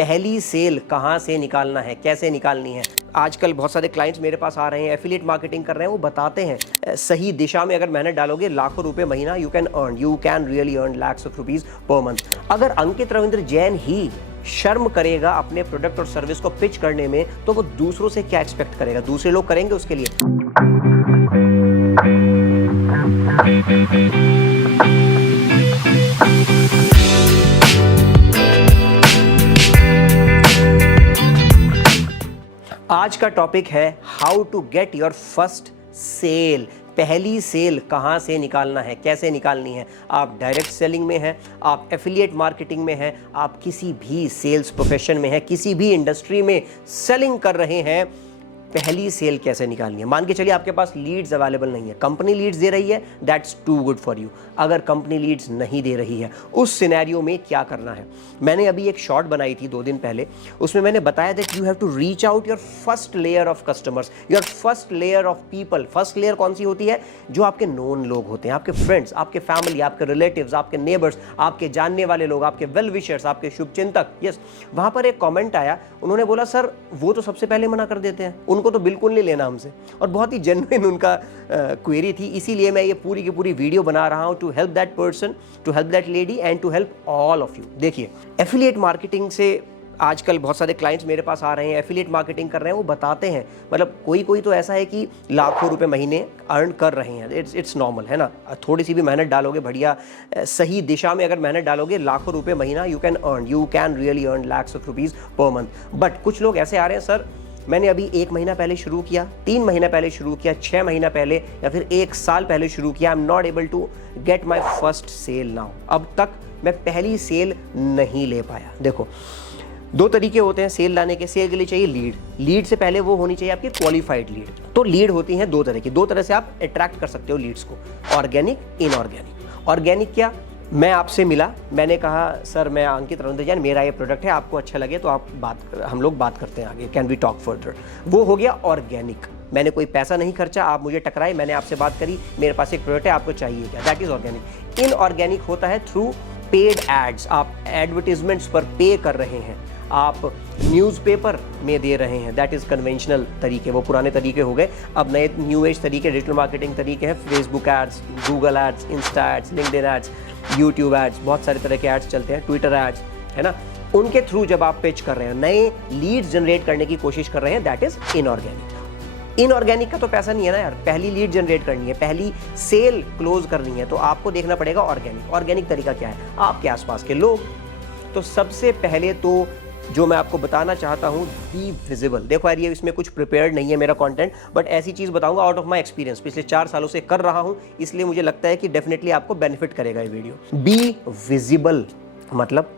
पहली सेल कहाँ से निकालना है, कैसे निकालनी है। आजकल बहुत सारे क्लाइंट्स मेरे पास आ रहे हैं, एफिलिएट मार्केटिंग कर रहे हैं, वो बताते हैं सही दिशा में अगर मेहनत डालोगे लाखों रुपए महीना you can really earn lakhs of rupees per month. अगर अंकित रविंद्र जैन ही शर्म करेगा अपने प्रोडक्ट और सर्विस को पिच करने में, तो वो दूसरों से क्या एक्सपेक्ट करेगा, दूसरे लोग करेंगे उसके लिए। आज का टॉपिक है how to get your first sale. पहली सेल कहाँ से निकालना है, कैसे निकालनी है। आप डायरेक्ट सेलिंग में हैं, आप एफिलिएट मार्केटिंग में हैं, आप किसी भी सेल्स प्रोफेशन में हैं, किसी भी इंडस्ट्री में सेलिंग कर रहे हैं, पहली सेल कैसे निकालनी है। मान के चलिए आपके पास लीड्स अवेलेबल नहीं है, कंपनी लीड्स दे रही है, that's too good for you. अगर कंपनी लीड्स नहीं दे रही है, उस सिनेरियो में क्या करना है। मैंने अभी एक शॉर्ट बनाई थी 2 दिन पहले, उसमें मैंने बताया that you have to reach out your first layer of customers, your first layer of people. First layer कौन सी होती है? जो आपके नोन लोग होते हैं, आपके फ्रेंड्स, आपके फैमिली, आपके रिलेटिव्स, आपके नेबर्स, आपके जानने वाले लोग, आपके वेल विशर्स, आपके शुभचिंतक। यस, वहां पर एक कॉमेंट आया, उन्होंने बोला सर वो तो सबसे पहले मना कर देते हैं, उनको तो बिल्कुल नहीं लेना हमसे। और बहुत ही जेन्युइन उनका क्वेरी थी, इसीलिए मैं ये पूरी की पूरी वीडियो बना रहा हूं to help that person, to help that lady and to help all of you. देखिए, एफिलिएट मार्केटिंग से आजकल बहुत सारे क्लाइंट्स मेरे पास आ रहे हैं, एफिलिएट मार्केटिंग कर रहे हैं, वो बताते हैं, मतलब कोई तो ऐसा है कि लाखों रुपए महीने अर्न कर रहे हैं। इट्स नॉर्मल है ना, थोड़ी सी भी मेहनत डालोगे, बढ़िया सही दिशा में अगर मेहनत डालोगे लाखों रुपए महीना you can really earn lakhs of rupees per month. But कुछ लोग ऐसे आ रहे हैं, सर मैंने अभी 1 महीना पहले शुरू किया, 3 महीना पहले शुरू किया, 6 महीना पहले या फिर 1 साल पहले शुरू किया, I am not able to get my first sale now. अब तक मैं पहली सेल नहीं ले पाया। देखो, 2 तरीके होते हैं सेल लाने के। सेल के लिए चाहिए लीड से पहले वो होनी चाहिए आपकी क्वालिफाइड लीड। तो लीड होती है 2 तरह की, 2 तरह से आप अट्रैक्ट कर सकते हो लीड्स को, ऑर्गेनिक, इनऑर्गेनिक। ऑर्गेनिक क्या? मैं आपसे मिला, मैंने कहा सर मैं अंकित रविंद्र जैन, मेरा ये प्रोडक्ट है, आपको अच्छा लगे तो हम लोग बात करते हैं आगे, कैन वी टॉक फर्दर। वो हो गया ऑर्गेनिक। मैंने कोई पैसा नहीं खर्चा, आप मुझे टकराए, मैंने आपसे बात करी, मेरे पास एक प्रोडक्ट है, आपको चाहिए क्या, दैट इज ऑर्गेनिक। इनऑर्गेनिक होता है थ्रू पेड एड्स, आप एडवर्टीजमेंट्स पर पे कर रहे हैं, आप न्यूज़पेपर में दे रहे हैं, दैट इज़ कन्वेंशनल तरीके, वो पुराने तरीके हो गए। अब नए न्यू एज तरीके, डिजिटल मार्केटिंग तरीके हैं, Facebook ads, Google ads, Insta ads, LinkedIn ads, YouTube ads, बहुत सारे तरह के एड्स चलते हैं, ट्विटर एड्स, है ना। उनके थ्रू जब आप पिच कर रहे हैं, नए लीड्स जनरेट करने की कोशिश कर रहे हैं, दैट इज इनऑर्गेनिक। इनऑर्गेनिक का तो पैसा नहीं है ना यार, पहली लीड जनरेट करनी है, पहली सेल क्लोज करनी है, तो आपको देखना पड़ेगा ऑर्गेनिक। ऑर्गेनिक तरीका क्या है? आपके आसपास के लोग। तो सबसे पहले तो जो मैं आपको बताना चाहता हूं, बी विजिबल। देखो यार, ये इसमें कुछ प्रिपेयर्ड नहीं है मेरा कंटेंट, बट ऐसी चीज़ बताऊंगा आउट ऑफ माय एक्सपीरियंस, पिछले 4 सालों से कर रहा हूं, इसलिए मुझे लगता है कि डेफिनेटली आपको बेनिफिट करेगा ये वीडियो। बी विजिबल मतलब,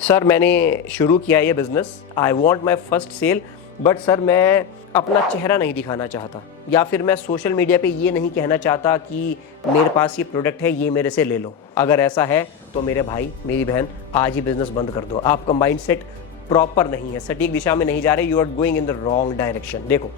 सर मैंने शुरू किया ये business, I want my first sale, but sir मैं अपना चेहरा नहीं दिखाना चाहता, या फिर मैं सोशल मीडिया पे ये नहीं कहना चाहता कि मेरे पास ये प्रोडक्ट है, ये मेरे से ले लो। अगर ऐसा है तो मेरे भाई, मेरी बहन, आज ही बिजनेस बंद कर दो। आपका माइंडसेट प्रॉपर नहीं है, सटीक दिशा में नहीं जा रहे, you are going in the wrong direction. देखो,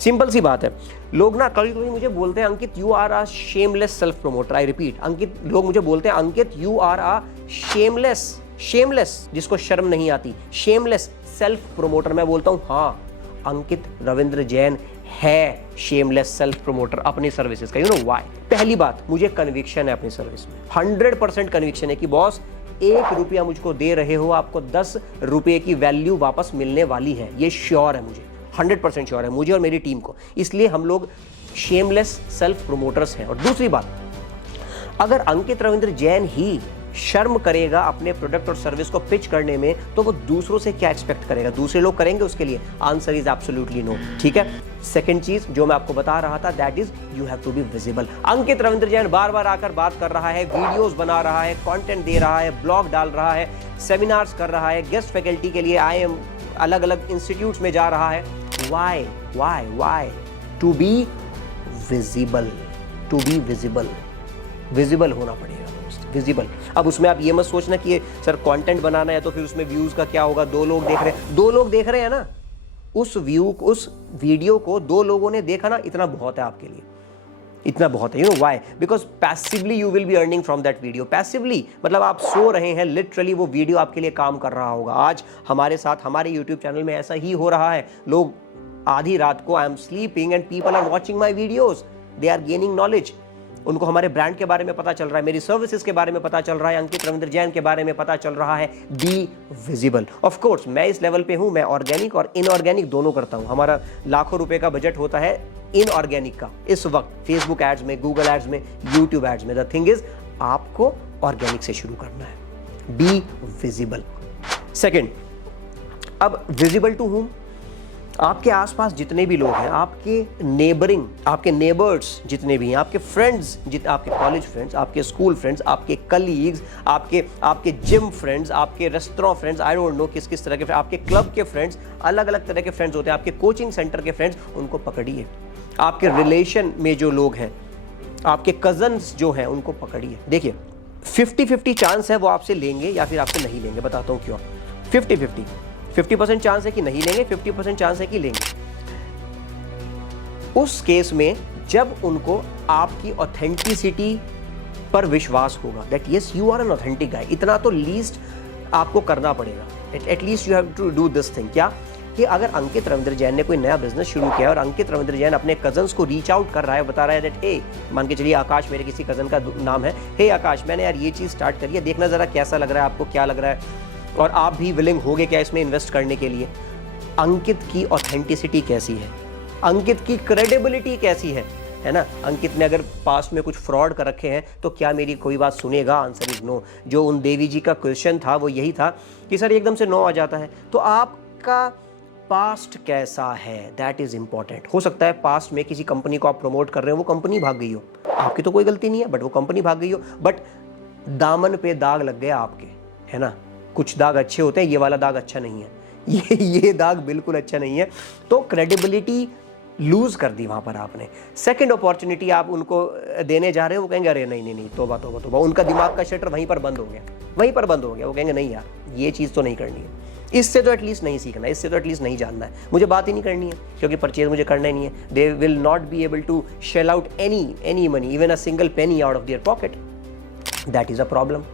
सिंपल सी बात है, लोग ना कभी कभी मुझे बोलते हैं Ankit you are a shameless self promoter. I repeat, Ankit, लोग मुझे बोलते हैं Ankit you are a shameless, जिसको शर्म नहीं आती, शेमलेस सेल्फ प्रोमोटर। मैं बोलता हूँ हाँ, अंकित रविंद्र जैन है शेमलेस सेल्फ प्रोमोटर अपनी सर्विसेज का। You know why? पहली बात, मुझे कन्विक्शन है अपनी सर्विस में, 100% कन्विक्शन है कि बॉस 1 रुपया मुझको दे रहे हो, आपको 10 रुपये की वैल्यू वापस मिलने वाली है, ये श्योर है मुझे, 100% श्योर है मुझे और मेरी टीम को। इसलिए हम लोग शेमलेस सेल्फ प्रोमोटर्स हैं। और दूसरी बात, अगर अंकित रविंद्र जैन ही शर्म करेगा अपने प्रोडक्ट और सर्विस को पिच करने में, तो वो दूसरों से क्या एक्सपेक्ट करेगा, दूसरे लोग करेंगे उसके लिए? Answer is absolutely no. ठीक है, सेकंड चीज जो मैं आपको बता रहा था, that is you have to be visible. Ankit Ravindra Jain बार बार आकर बात कर रहा है, वीडियोस बना रहा है, कंटेंट दे रहा है, ब्लॉग डाल रहा है, सेमिनार्स कर रहा है, गेस्ट फैकल्टी के लिए अलग अलग इंस्टीट्यूट्स में जा रहा है। Why? To be visible, visible होना पड़ेगा, विजिबल। अब उसमें आप ये मत सोचना कि सर कंटेंट बनाना है तो फिर उसमें व्यूज का क्या होगा, 2 लोग देख रहे हैं ना, उस वीडियो को 2 लोगों ने देखा ना, इतना बहुत है आपके लिए। इतना बहुत है। You know why? Because passively you will be earning from that video. Passively मतलब आप सो रहे हैं, लिटरली वो वीडियो आपके लिए काम कर रहा होगा। आज हमारे साथ हमारे यूट्यूब चैनल में ऐसा ही हो रहा है। लोग आधी रात को, I am sleeping and people are watching my videos, they are gaining knowledge. उनको हमारे ब्रांड के बारे में पता चल रहा है, मेरी सर्विसेज के बारे में पता चल रहा है, अंकित रविंद्र जैन के बारे में पता चल रहा है। Be visible. ऑफ कोर्स मैं इस लेवल पे हूं, मैं ऑर्गेनिक और इनऑर्गेनिक दोनों करता हूं। हमारा लाखों रुपए का बजट होता है इनऑर्गेनिक का इस वक्त, फेसबुक एड्स में, गूगल एड्स में, यूट्यूब एड्स में। द थिंग इज आपको ऑर्गेनिक से शुरू करना है। Be visible. सेकेंड, अब विजिबल टू हुम? आपके आसपास जितने भी लोग हैं, आपके नेबरिंग, आपके नेबर्स जितने भी हैं, आपके फ्रेंड्स, आपके कॉलेज फ्रेंड्स, आपके स्कूल फ्रेंड्स, आपके कलीग्स, आपके जिम फ्रेंड्स, आपके restaurant friends, I don't know किस किस तरह के, आपके क्लब के फ्रेंड्स, अलग अलग तरह के फ्रेंड्स होते हैं, आपके कोचिंग सेंटर के फ्रेंड्स, उनको पकड़िए। आपके रिलेशन में जो लोग हैं, आपके कजन्स जो हैं, उनको पकड़िए। देखिए 50-50 चांस है वो आपसे लेंगे या फिर आपसे नहीं लेंगे। बताता हूँ क्यों। 50% चांस है कि नहीं लेंगे, 50% चांस है कि लेंगे। उस केस में जब उनको आपकी ऑथेंटिसिटी पर विश्वास होगा, that yes you are an authentic guy, इतना तो लीस्ट आपको करना पड़ेगा। At least you have to do this thing. क्या कि अगर अंकित रविंद्र जैन ने कोई नया बिजनेस शुरू किया और अंकित रविंद्र जैन अपने कजन्स को रीच आउट कर रहा है, बता रहा है दैट हे, मान के चलिए आकाश मेरे किसी कजन का नाम है, हे आकाश मैंने यार ये चीज़ स्टार्ट करी है, देखना ज़रा कैसा लग रहा है, आपको क्या लग रहा है और आप भी विलिंग होगे क्या इसमें इन्वेस्ट करने के लिए। अंकित की ऑथेंटिसिटी कैसी है, अंकित की क्रेडिबिलिटी कैसी है ना। अंकित ने अगर पास्ट में कुछ फ्रॉड कर रखे हैं तो क्या मेरी कोई बात सुनेगा? Answer is no. जो उन देवी जी का क्वेश्चन था वो यही था कि सर एकदम से नो आ जाता है। तो आपका पास्ट कैसा है, दैट इज इंपॉर्टेंट। हो सकता है पास्ट में किसी कंपनी को आप प्रमोट कर रहे हो, वो कंपनी भाग गई हो, आपकी तो कोई गलती नहीं है, बट वो कंपनी भाग गई हो, बट दामन पे दाग लग गया आपके, है ना। कुछ दाग अच्छे होते हैं, ये वाला दाग अच्छा नहीं है, ये दाग बिल्कुल अच्छा नहीं है। तो क्रेडिबिलिटी लूज कर दी वहां पर आपने। सेकंड अपॉर्चुनिटी आप उनको देने जा रहे हो, वो कहेंगे अरे नहीं नहीं नहीं, तोबा तोबा तोबा। उनका दिमाग का शटर वहीं पर बंद हो गया, वहीं पर बंद हो गया। वो कहेंगे नहीं यार ये चीज़ तो नहीं करनी है, इससे तो एटलीस्ट नहीं सीखना है, इससे तो एटलीस्ट नहीं जानना है, मुझे बात ही नहीं करनी है क्योंकि परचेज मुझे करना ही नहीं है। They will not be able to shell out any money, even a single penny out of their pocket. That is a problem.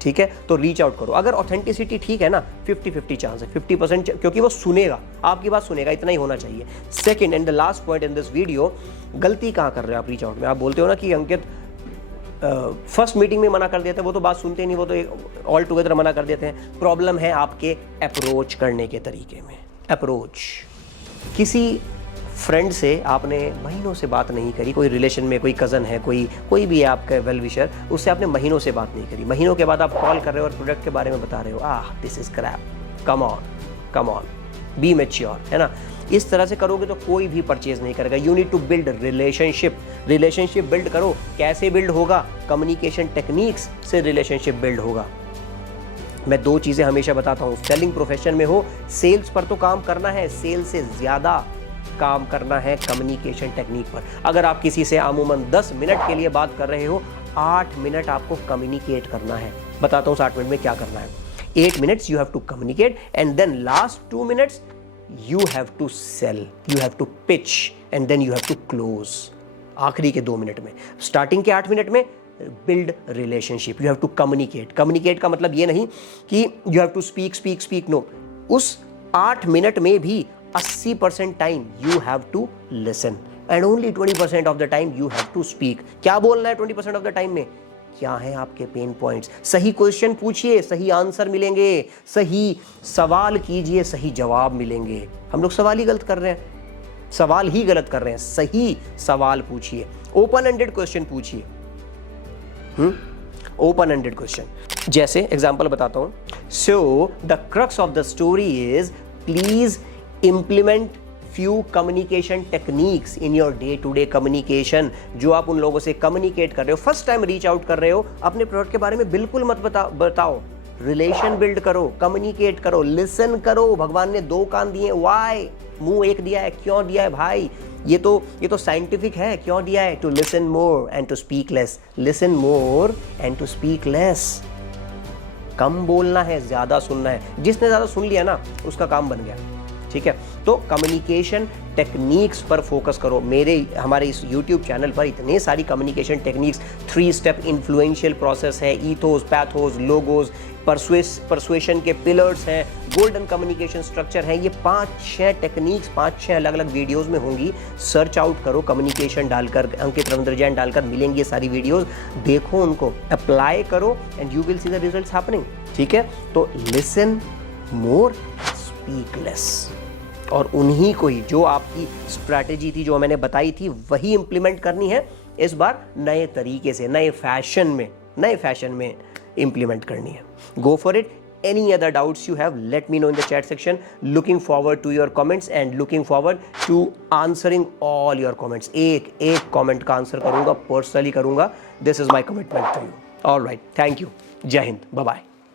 ठीक है, तो रीच आउट करो। अगर ऑथेंटिसिटी ठीक है ना, 50-50 चांस है, 50%, क्योंकि वो सुनेगा, आपकी बात सुनेगा, इतना ही होना चाहिए। Second and the last point in this video, गलती कहाँ कर रहे हो आप रीच आउट में? आप बोलते हो ना कि अंकित फर्स्ट मीटिंग में मना कर देते हैं, वो तो बात सुनते नहीं, वो तो ऑल टुगेदर मना कर देते हैं। प्रॉब्लम है आपके अप्रोच करने के तरीके में। अप्रोच, किसी फ्रेंड से आपने महीनों से बात नहीं करी, कोई रिलेशन में कोई कज़न है, कोई भी है आपका वेल विशर, उससे आपने महीनों से बात नहीं करी, महीनों के बाद आप कॉल कर रहे हो और प्रोडक्ट के बारे में बता रहे हो, this is crap, come on, be mature, है ना। इस तरह से करोगे तो कोई भी परचेज नहीं करेगा। You need to build relationship build करो। कैसे बिल्ड होगा? कम्युनिकेशन टेक्निक्स से रिलेशनशिप बिल्ड होगा। मैं 2 चीज़ें हमेशा बताता हूँ, सेलिंग प्रोफेशन में हो, सेल्स पर तो काम करना है, सेल्स से ज़्यादा काम करना है कम्युनिकेशन टेक्निक पर। अगर आप किसी से अमूमन 10 मिनट के लिए बात कर रहे हो, 8 मिनट आपको कम्युनिकेट करना है। बताता हूँ 60 मिनट में क्या करना है। 8 minutes you have to communicate and then last 2 minutes you have to sell, you have to pitch and then you have to close। आखिरी के 2 मिनट में, स्टार्टिंग के 8 मिनट में build relationship, you have to communicate का मतलब ये नहीं कि you have to speak, no. उस 8 मिनट में भी 80% time you have to listen and only 20% of the time you have to speak. क्या बोलना है 20% ऑफ द टाइम में? क्या है आपके पेन पॉइंट्स? सही क्वेश्चन पूछिए, सही आंसर मिलेंगे, सही सवाल कीजिए, सही जवाब मिलेंगे। हम लोग सवाल ही गलत कर रहे हैं, सही सवाल पूछिए, ओपन एंडेड क्वेश्चन पूछिए। ओपन एंडेड क्वेश्चन, जैसे एग्जांपल बताता हूं। So the crux of the story is please implement few communication techniques in your day to day communication। जो आप उन लोगों से कम्युनिकेट कर रहे हो, फर्स्ट टाइम रीच आउट कर रहे हो, अपने प्रोडक्ट के बारे में बिल्कुल मत बताओ। रिलेशन बिल्ड करो, कम्युनिकेट करो, लिसन करो। भगवान ने 2 कान दिए, वाई? मुंह एक दिया है, क्यों दिया है भाई? ये तो साइंटिफिक है, क्यों दिया है? To listen more and to speak less. Listen more and to speak less. कम बोलना है, ज्यादा सुनना है। जिसने ज्यादा सुन लिया ना, उसका काम बन गया। ठीक है। तो कम्युनिकेशन टेक्निक्स पर फोकस करो। हमारे इस यूट्यूब चैनल पर इतने सारी communication techniques, 3 step influential process है, ईथोस, पैथोस, लोगोस, परसुएशन के पिलर्स हैं, गोल्डन कम्युनिकेशन स्ट्रक्चर है। ये 5-6 टेक्निक्स 5-6 अलग अलग वीडियोस में होंगी। सर्च आउट करो कम्युनिकेशन डालकर, अंकित रविंद्र जैन डालकर मिलेंगी ये सारी वीडियोस। देखो उनको, अप्लाई करो and you will see the results happening. ठीक है, तो लिसन मोर, स्पीक लेस। और उन्हीं को ही, जो आपकी स्ट्रैटेजी थी, जो मैंने बताई थी, वही इंप्लीमेंट करनी है इस बार नए तरीके से, नए फैशन में इंप्लीमेंट करनी है। Go for it. Any other doubts you have, let me know in the chat section. Looking forward to your comments and looking forward to answering all your comments. एक comment का answer करूंगा, personally करूंगा. This is my commitment to you. All right, thank you. जय Hind, bye bye.